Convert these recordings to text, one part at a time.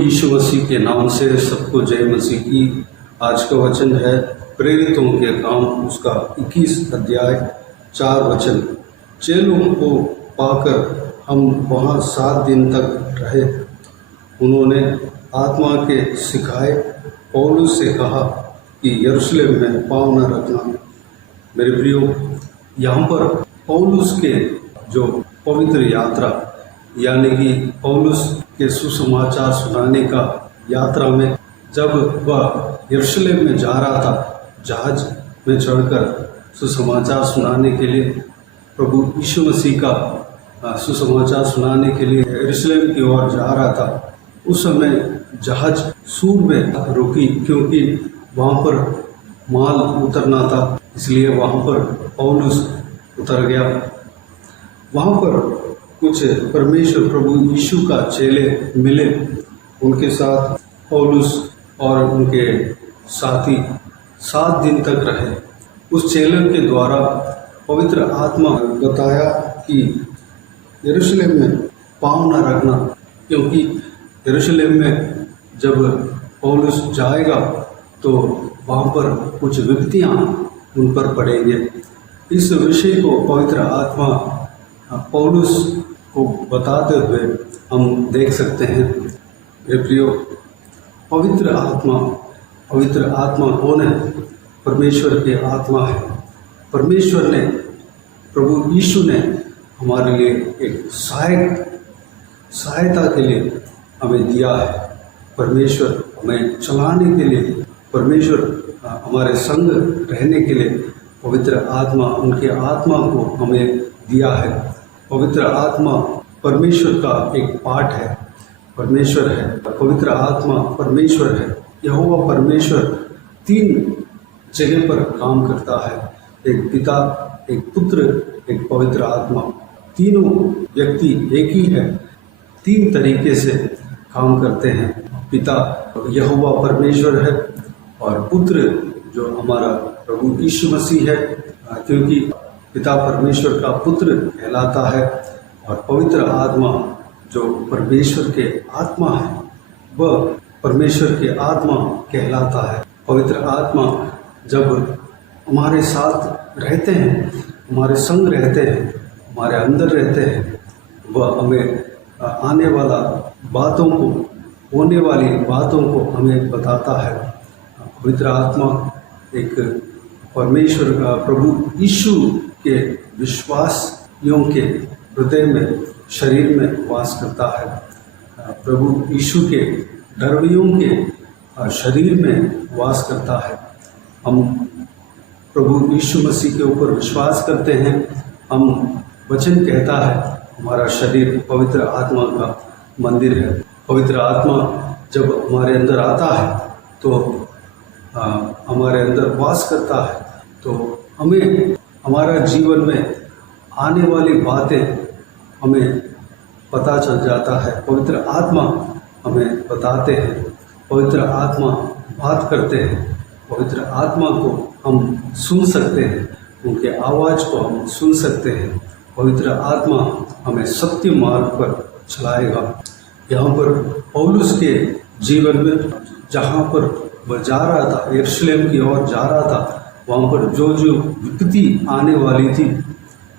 यीशु मसीह के नाम से सबको जय मसीह की। आज का वचन है प्रेरितों के काम उसका 21 अध्याय 4 वचन। चेलों को पाकर हम वहाँ 7 दिन तक रहे। उन्होंने आत्मा के सिखाए पौलुस से कहा कि यरूशलेम में पाँव न रखना। मेरे प्रियो, यहाँ पर पौलुस के जो पवित्र यात्रा यानी कि पौलुस के सुसमाचार सुनाने का यात्रा में जब वह यरूशलेम में जा रहा था, जहाज में चढ़कर सुसमाचार सुनाने के लिए, प्रभु यीशु मसीह का सुसमाचार सुनाने के लिए यरूशलेम की ओर जा रहा था। उस समय जहाज सूर में रुकी क्योंकि वहाँ पर माल उतरना था, इसलिए वहाँ पर पौलुस उतर गया। वहाँ पर कुछ परमेश्वर प्रभु यीशु का चेले मिले। उनके साथ पौलुस और उनके साथी 7 दिन तक रहे। उस चेले के द्वारा पवित्र आत्मा बताया कि यरूशलेम में पाँव न रखना, क्योंकि यरूशलेम में जब पौलुस जाएगा तो वहाँ पर कुछ विपत्तियाँ उन पर पड़ेंगे। इस विषय को पवित्र आत्मा पौलुस को बताते हुए हम देख सकते हैं। मेरे प्रियो, पवित्र आत्मा कौन है? परमेश्वर की आत्मा है। परमेश्वर ने, प्रभु यीशु ने हमारे लिए एक सहायता के लिए हमें दिया है। परमेश्वर हमें चलाने के लिए, परमेश्वर हमारे संग रहने के लिए पवित्र आत्मा, उनके आत्मा को हमें दिया है। पवित्र आत्मा परमेश्वर का एक पार्ट है, परमेश्वर है। पवित्र आत्मा परमेश्वर है। यहोवा परमेश्वर 3 जगह पर काम करता है, एक पिता, एक पुत्र, एक पवित्र आत्मा। तीनों व्यक्ति एक ही है, 3 तरीके से काम करते हैं। पिता यहोवा परमेश्वर है, और पुत्र जो हमारा प्रभु यीशु मसीह है, क्योंकि पिता परमेश्वर का पुत्र कहलाता है। और पवित्र आत्मा जो परमेश्वर के आत्मा है, वह परमेश्वर के आत्मा कहलाता है। पवित्र आत्मा जब हमारे साथ रहते हैं, हमारे संग रहते हैं, हमारे अंदर रहते हैं, वह हमें आने वाला बातों को, होने वाली बातों को हमें बताता है। पवित्र आत्मा एक परमेश्वर का, प्रभु यीशु के विश्वासियों के हृदय में, शरीर में वास करता है। प्रभु यीशु के डरवियों के शरीर में वास करता है। हम प्रभु यीशु मसीह के ऊपर विश्वास करते हैं। हम वचन कहता है हमारा शरीर पवित्र आत्मा का मंदिर है। पवित्र आत्मा जब हमारे अंदर आता है तो हमारे अंदर वास करता है, तो हमें हमारा जीवन में आने वाली बातें हमें पता चल जाता है। पवित्र आत्मा हमें बताते हैं, पवित्र आत्मा बात करते हैं, पवित्र आत्मा को हम सुन सकते हैं, उनके आवाज़ को हम सुन सकते हैं। पवित्र आत्मा हमें सत्य मार्ग पर चलाएगा। यहाँ पर पौलुस के जीवन में जहाँ पर वह जा रहा था, यरूशलेम की ओर जा रहा था, वहाँ पर जो विपत्ति आने वाली थी,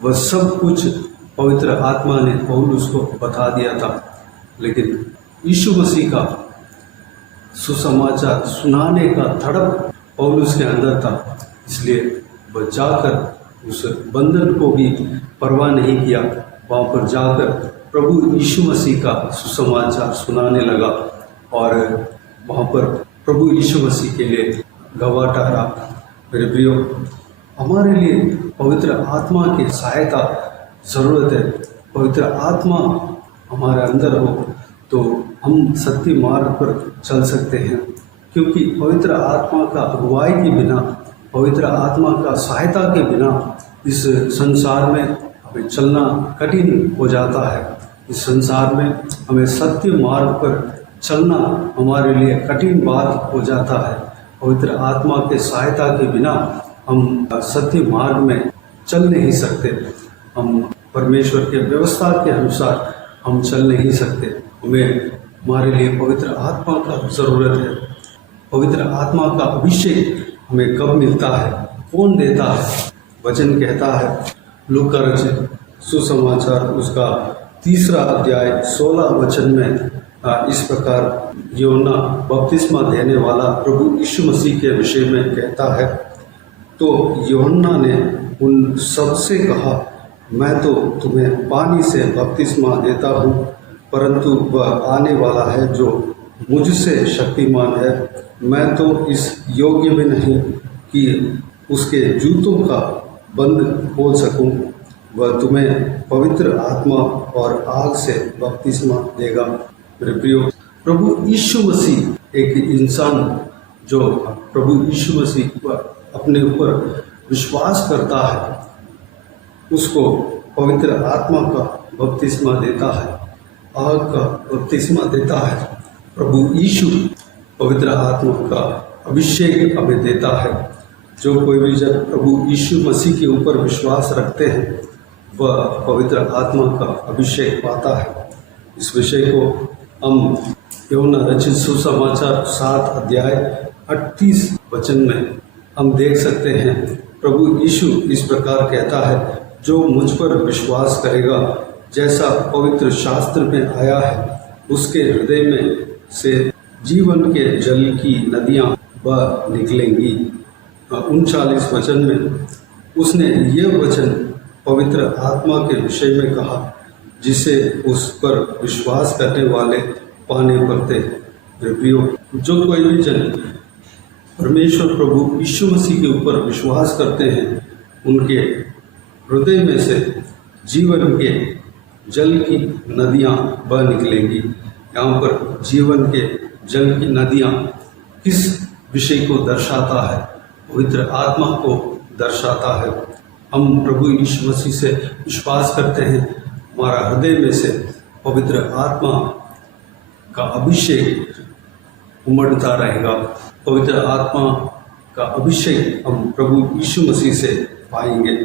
वह सब कुछ पवित्र आत्मा ने पौलुस को बता दिया था। लेकिन यीशु मसीह का सुसमाचार सुनाने का तड़प पौलुस के अंदर था, इसलिए वह जाकर उस बंधन को भी परवाह नहीं किया। वहाँ पर जाकर प्रभु यीशु मसीह का सुसमाचार सुनाने लगा और वहाँ पर प्रभु यीशु मसीह के लिए गवाह ठहरा। मेरे प्रियो, हमारे लिए पवित्र आत्मा की सहायता ज़रूरत है। पवित्र आत्मा हमारे अंदर हो तो हम सत्य मार्ग पर चल सकते हैं, क्योंकि पवित्र आत्मा का अगुवाई के बिना, पवित्र आत्मा का सहायता के बिना इस संसार में हमें चलना कठिन हो जाता है। इस संसार में हमें सत्य मार्ग पर चलना हमारे लिए कठिन बात हो जाता है। पवित्र आत्मा के सहायता के बिना हम सत्य मार्ग में चल नहीं सकते। हम परमेश्वर के व्यवस्था के अनुसार हम चल नहीं सकते। हमें हमारे लिए पवित्र आत्मा का ज़रूरत है। पवित्र आत्मा का अभिषेक हमें कब मिलता है, कौन देता है? वचन कहता है लूका रचित सुसमाचार उसका 3 अध्याय 16 वचन में इस प्रकार यूहन्ना बपतिस्मा देने वाला प्रभु यीशु मसीह के विषय में कहता है। तो यूहन्ना ने उन सबसे कहा, मैं तो तुम्हें पानी से बपतिस्मा देता हूँ, परंतु वह आने वाला है जो मुझसे शक्तिमान है, मैं तो इस योग्य भी नहीं कि उसके जूतों का बंद खोल सकूं। वह तुम्हें पवित्र आत्मा और आग से बपतिस्मा देगा। मेरे प्रियो, प्रभु यीशु मसीह एक इंसान जो प्रभु यीशु मसीह अपने ऊपर विश्वास करता है, उसको पवित्र आत्मा का बपतिस्मा देता है, आग का बपतिस्मा देता है। प्रभु यीशु पवित्र आत्मा का अभिषेक हमें देता है। जो कोई भी जब प्रभु यीशु मसीह के ऊपर विश्वास रखते हैं, वह पवित्र आत्मा का अभिषेक पाता है। इस विषय को हम यूहन्ना रचित सुसमाचार 7 अध्याय 38 वचन में हम देख सकते हैं। प्रभु यीशु इस प्रकार कहता है, जो मुझ पर विश्वास करेगा, जैसा पवित्र शास्त्र में आया है, उसके हृदय में से जीवन के जल की नदियाँ बह निकलेंगी। 39 वचन में उसने ये वचन पवित्र आत्मा के विषय में कहा, जिसे उस पर विश्वास करने वाले पाने पड़ते हैं। मेरे प्रियो, जो कोई भी जन परमेश्वर प्रभु यीशु मसीह के ऊपर विश्वास करते हैं, उनके हृदय में से जीवन के जल की नदियाँ बह निकलेंगी। यहाँ पर जीवन के जल की नदियाँ किस विषय को दर्शाता है? पवित्र आत्मा को दर्शाता है। हम प्रभु यीशु मसीह से विश्वास करते हैं, हमारा हृदय में से पवित्र आत्मा का अभिषेक उमड़ता रहेगा। पवित्र आत्मा का अभिषेक हम प्रभु यीशु मसीह से पाएंगे।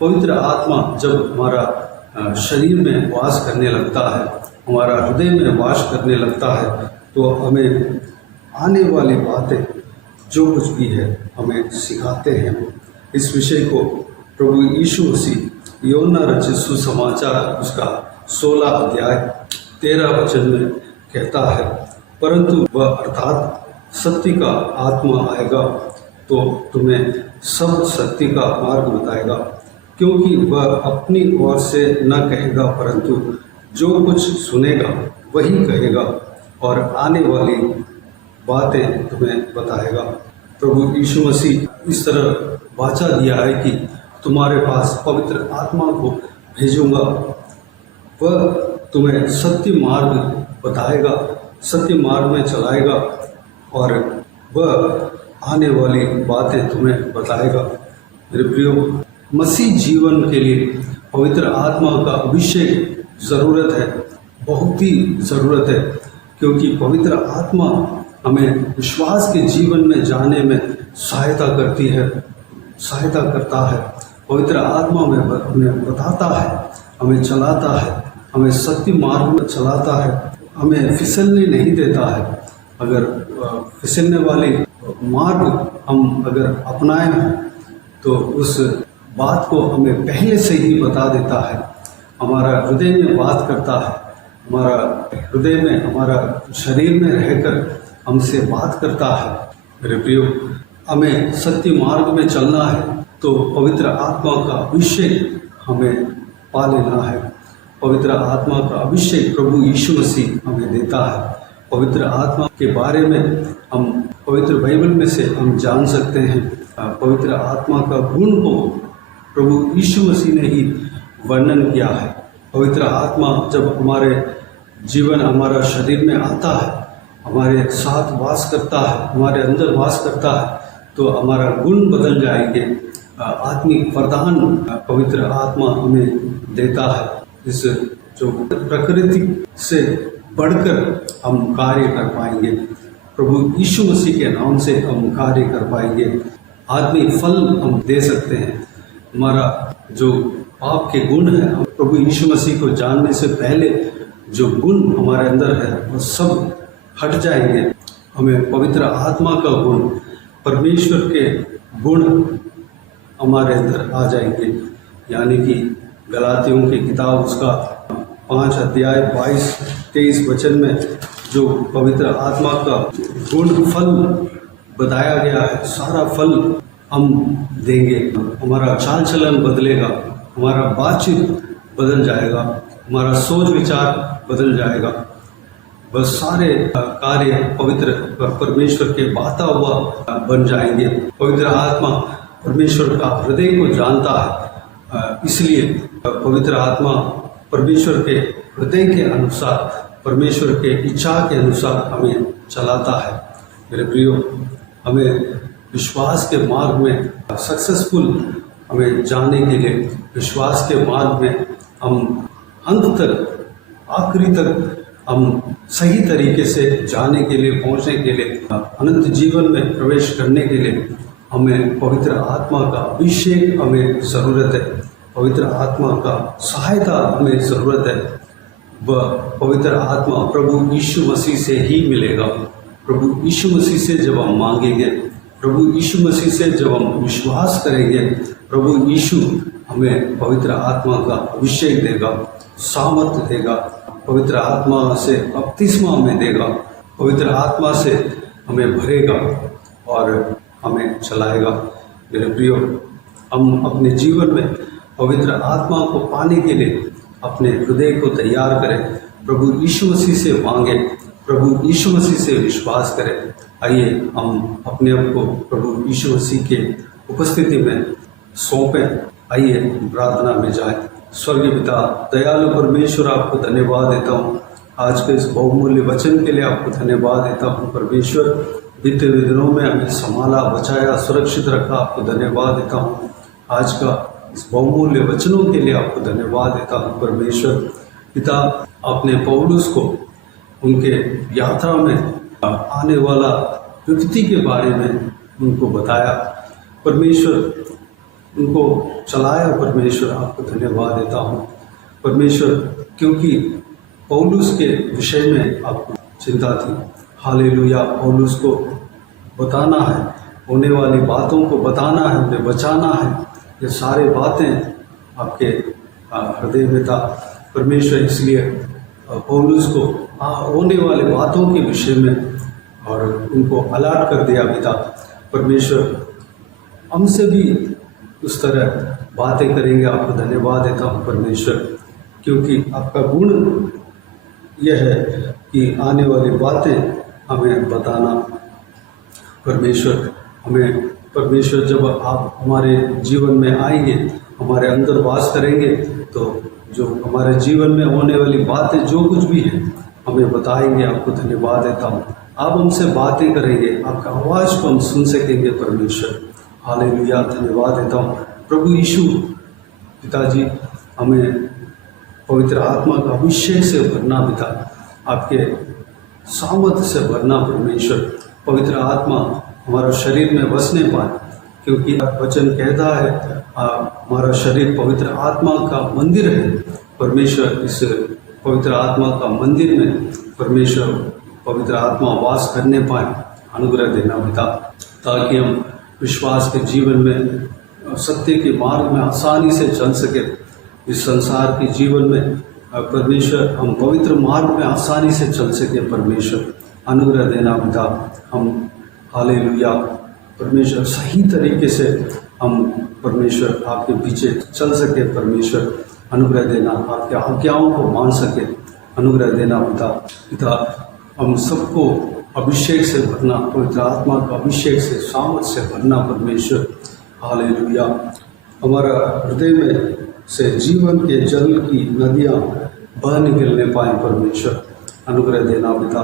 पवित्र आत्मा जब हमारा शरीर में वास करने लगता है, हमारा हृदय में वास करने लगता है, तो हमें आने वाली बातें जो कुछ भी है हमें सिखाते हैं। इस विषय को प्रभु यीशु मसीह यूहन्ना रचित सुसमाचार उसका 16 अध्याय 13 वचन में कहता है, परंतु वह अर्थात सत्य का आत्मा आएगा तो तुम्हें सब सत्य का मार्ग बताएगा, क्योंकि वह अपनी ओर से न कहेगा, परंतु जो कुछ सुनेगा वही कहेगा और आने वाली बातें तुम्हें बताएगा। प्रभु यीशु मसीह इस तरह वाचा दिया है कि तुम्हारे पास पवित्र आत्मा को भेजूंगा, वह तुम्हें सत्य मार्ग बताएगा, सत्य मार्ग में चलाएगा और वह आने वाली बातें तुम्हें बताएगा। मेरे प्रियो, मसीह जीवन के लिए पवित्र आत्मा का अभिषेक ज़रूरत है, बहुत ही ज़रूरत है, क्योंकि पवित्र आत्मा हमें विश्वास के जीवन में जाने में सहायता करती है, सहायता करता है। पवित्र आत्मा में हमें बताता है, हमें चलाता है, हमें सत्य मार्ग में चलाता है, हमें फिसलने नहीं देता है। अगर फिसलने वाले मार्ग हम अगर अपनाए हैं तो उस बात को हमें पहले से ही बता देता है। हमारा हृदय में बात करता है, हमारा हृदय में, हमारा शरीर में रहकर हमसे बात करता है। मेरे प्रियो, हमें सत्य मार्ग में चलना है तो पवित्र आत्मा का अभिषेक हमें पा लेना है। पवित्र आत्मा का अभिषेक प्रभु यीशु मसीह हमें देता है। पवित्र आत्मा के बारे में हम पवित्र बाइबल में से हम जान सकते हैं। पवित्र आत्मा का गुण को प्रभु यीशु मसीह ने ही वर्णन किया है। पवित्र आत्मा जब हमारे जीवन, हमारा शरीर में आता है, हमारे साथ वास करता है, हमारे अंदर वास करता है, तो हमारा गुण बदल जाएंगे। आत्मिक वरदान पवित्र आत्मा हमें देता है। इस जो प्रकृति से बढ़कर हम कार्य कर पाएंगे, प्रभु यीशु मसीह के नाम से हम कार्य कर पाएंगे। आत्मिक फल हम दे सकते हैं। हमारा जो पाप के गुण है, हम प्रभु यीशु मसीह को जानने से पहले जो गुण हमारे अंदर है वो सब हट जाएंगे। हमें पवित्र आत्मा का गुण, परमेश्वर के गुण हमारे अंदर आ जाएंगे। यानी कि गलातियों की किताब उसका 5 अध्याय 22-23 वचन में जो पवित्र आत्मा का गुण फल बताया गया है, सारा फल हम देंगे। हमारा चाल चलन बदलेगा, हमारा बातचीत बदल जाएगा, हमारा सोच विचार बदल जाएगा। बस सारे कार्य पवित्र परमेश्वर के बाता हुआ बन जाएंगे। पवित्र आत्मा परमेश्वर का हृदय को जानता है, इसलिए पवित्र आत्मा परमेश्वर के हृदय के अनुसार, परमेश्वर के इच्छा के अनुसार हमें चलाता है। मेरे प्रियो, हमें विश्वास के मार्ग में सक्सेसफुल हमें जाने के लिए, विश्वास के मार्ग में हम अंत तक, आखिरी तक हम सही तरीके से जाने के लिए, पहुंचने के लिए, अनंत जीवन में प्रवेश करने के लिए हमें पवित्र आत्मा का अभिषेक हमें ज़रूरत है। पवित्र आत्मा का सहायता हमें ज़रूरत है। वह पवित्र आत्मा प्रभु यीशु मसीह से ही मिलेगा। प्रभु यीशु मसीह से जब हम मांगेंगे, प्रभु यीशु मसीह से जब हम विश्वास करेंगे, प्रभु यीशु हमें पवित्र आत्मा का अभिषेक देगा, सामर्थ्य देगा, पवित्र आत्मा से बपतिस्मा हमें देगा, पवित्र आत्मा से हमें भरेगा और हमें चलाएगा। मेरे प्रियो, हम अपने जीवन में पवित्र आत्मा को पाने के लिए अपने हृदय को तैयार करें, प्रभु यीशु मसीह से मांगे, प्रभु यीशु मसीह से विश्वास करें। आइए हम अपने आप को प्रभु यीशु मसीह के उपस्थिति में सौंपें। आइए प्रार्थना में जाएं। स्वर्गीय पिता, दयालु परमेश्वर, आपको धन्यवाद देता हूँ आज के इस बहुमूल्य वचन के लिए। आपको धन्यवाद देता हूँ परमेश्वर, बीते हुए दिनों में हमें संभाला, बचाया, सुरक्षित रखा। आपको धन्यवाद देता हूँ आज का इस बहुमूल्य वचनों के लिए। आपको धन्यवाद देता हूँ परमेश्वर पिता। आपने पौलुस को उनके यात्रा में आने वाला विपत्ति के बारे में उनको बताया, परमेश्वर उनको चलाया। परमेश्वर, आपको धन्यवाद देता हूँ परमेश्वर, क्योंकि पौलुस के विषय में आपको चिंता थी। हालेलुया। पौलुस को बताना है, होने वाली बातों को बताना है, उन्हें बचाना है। ये सारे बातें आपके हृदय में था परमेश्वर, इसलिए पौलुस को होने वाले बातों के विषय में और उनको अलर्ट कर दिया पिता परमेश्वर। हमसे भी उस तरह बातें करेंगे। आपको धन्यवाद देता हूँ परमेश्वर, क्योंकि आपका गुण यह है कि आने वाली बातें हमें बताना। परमेश्वर, हमें परमेश्वर, जब आप हमारे जीवन में आएंगे, हमारे अंदर वास करेंगे, तो जो हमारे जीवन में होने वाली बातें जो कुछ भी है हमें बताएंगे। आपको धन्यवाद देता हूँ। आप हमसे बातें करेंगे, आपका आवाज़ को हम सुन सकेंगे परमेश्वर। हालेलुया। धन्यवाद देता हूँ प्रभु यीशु पिताजी, हमें पवित्र आत्मा का अभिषेक से भरना पिता, आपके सामर्थ्य से भरना परमेश्वर। पवित्र आत्मा हमारा शरीर में बसने पाए, क्योंकि वचन कहता है हमारा शरीर पवित्र आत्मा का मंदिर है परमेश्वर। इस पवित्र आत्मा का मंदिर में परमेश्वर पवित्र आत्मा वास करने पाए, अनुग्रह देना पिता, ताकि हम विश्वास के जीवन में, सत्य के मार्ग में आसानी से चल सके। इस संसार के जीवन में परमेश्वर हम पवित्र मार्ग में आसानी से चल सके परमेश्वर, अनुग्रह देना पिता। हम हालेलुया परमेश्वर, सही तरीके से हम परमेश्वर आपके पीछे चल सके परमेश्वर, अनुग्रह देना। आपके आज्ञाओं को मान सके, अनुग्रह देना पिता। हम सबको अभिषेक से भरना, पवित्र आत्मा का अभिषेक से, सामर्थ से भरना परमेश्वर। हालेलुया। हमारा हृदय में से जीवन के जल की नदियाँ बह निकलने पाए परमेश्वर, अनुग्रह देना पिता।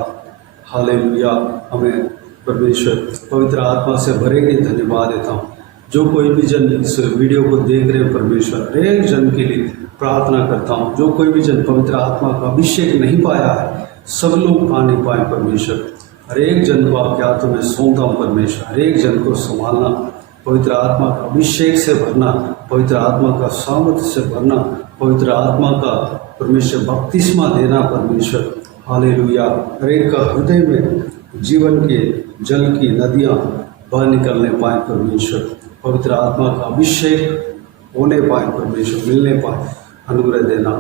हालेलुया। हमें परमेश्वर पवित्र आत्मा से भरेंगे। धन्यवाद देता हूँ। जो कोई भी जन इस वीडियो को देख रहे हैं परमेश्वर, हर एक जन के लिए प्रार्थना करता हूँ। जो कोई भी जन पवित्र आत्मा का अभिषेक नहीं पाया है, सब लोग पाने पाए परमेश्वर। हर एक जन को आपके हाथों में सौंपता हूँ परमेश्वर। हर एक जन को संभालना, पवित्र आत्मा का अभिषेक से भरना, पवित्र आत्मा का सामर्थ्य से भरना, पवित्र आत्मा का परमेश्वर बपतिस्मा देना परमेश्वर। हालेलुया। हर एक का हृदय में जीवन के जल की नदियाँ बह निकलने पाए परमेश्वर। पवित्र आत्मा का अभिषेक होने पाए परमेश्वर, मिलने पाए, अनुग्रह देना,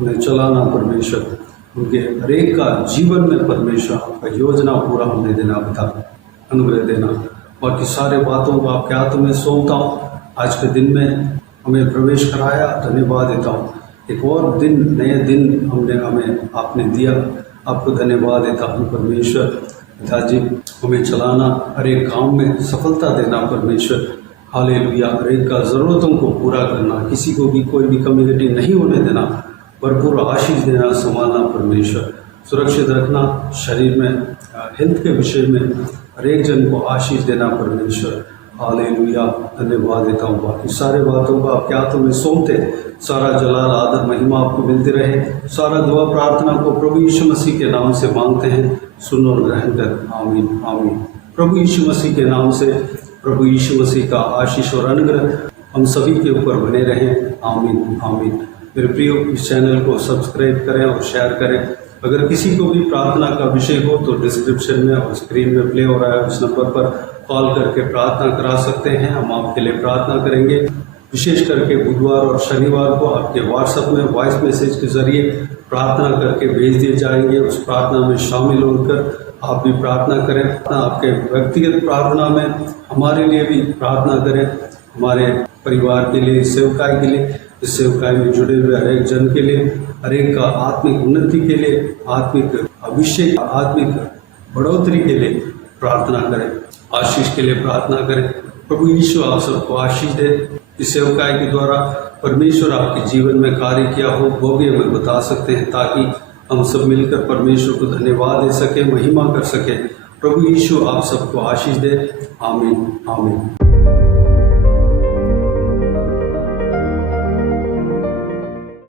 उन्हें चलाना परमेश्वर। उनके हर एक का जीवन में परमेश्वर आपका योजना पूरा होने देना पिता, अनुग्रह देना। बाकी सारे बातों को आपके हाथों में सौंपता हूँ। आज के दिन में हमें प्रवेश कराया, धन्यवाद देता हूँ। एक और दिन, नए दिन हमें आपने दिया, आपको धन्यवाद देता हूँ परमेश्वर। पिताजी हमें चलाना, हर एक काम में सफलता देना परमेश्वर। हालेलुया। हर एक का ज़रूरतों को पूरा करना, किसी को भी कोई भी कम्युनिटी नहीं होने देना, भरपूर आशीष देना, संभालना परमेश्वर। सुरक्षित रखना, शरीर में हेल्थ के विषय में हर एक जन को आशीष देना परमेश्वर। हालेलुया। धन्यवाद देता हूँ। बाकी सारे बातों को आपके हाथों में सौंपते, सारा जलाल आदर महिमा आपको मिलती रहे। सारा दुआ प्रार्थना को प्रभु यीशु मसीह के नाम से मांगते हैं, सुनो और ग्रहण कर। आमीन आमीन। प्रभु यीशु मसीह के नाम से प्रभु यीशु मसीह का आशीष और अनुग्रह हम सभी के ऊपर बने रहें। आमीन आमीन। मेरे प्रियो, इस चैनल को सब्सक्राइब करें और शेयर करें। अगर किसी को भी प्रार्थना का विषय हो तो डिस्क्रिप्शन में और स्क्रीन में प्ले हो रहा है उस नंबर पर कॉल करके प्रार्थना करा सकते हैं। हम आपके लिए प्रार्थना करेंगे। विशेष करके बुधवार और शनिवार को आपके व्हाट्सएप में वॉइस मैसेज के जरिए प्रार्थना करके भेज दिए जाएंगे। उस प्रार्थना में शामिल होकर आप भी प्रार्थना करें। आपके व्यक्तिगत प्रार्थना में हमारे लिए भी प्रार्थना करें, हमारे परिवार के लिए, सेवकाई के लिए, इस सेवकाई में जुड़े हुए हर एक जन के लिए, हर एक का आत्मिक उन्नति के लिए, आत्मिक अभिषेक, आत्मिक बढ़ोतरी के लिए प्रार्थना करें, आशीष के लिए प्रार्थना करें। प्रभु यीशु आप सबको आशीष दे। इस सेवकाई के द्वारा परमेश्वर आपके जीवन में कार्य किया हो वो भी हमें बता सकते हैं, ताकि हम सब मिलकर परमेश्वर को धन्यवाद दे सके, महिमा कर सके। प्रभु यीशु आप सबको आशीष दे। आमीन आमीन।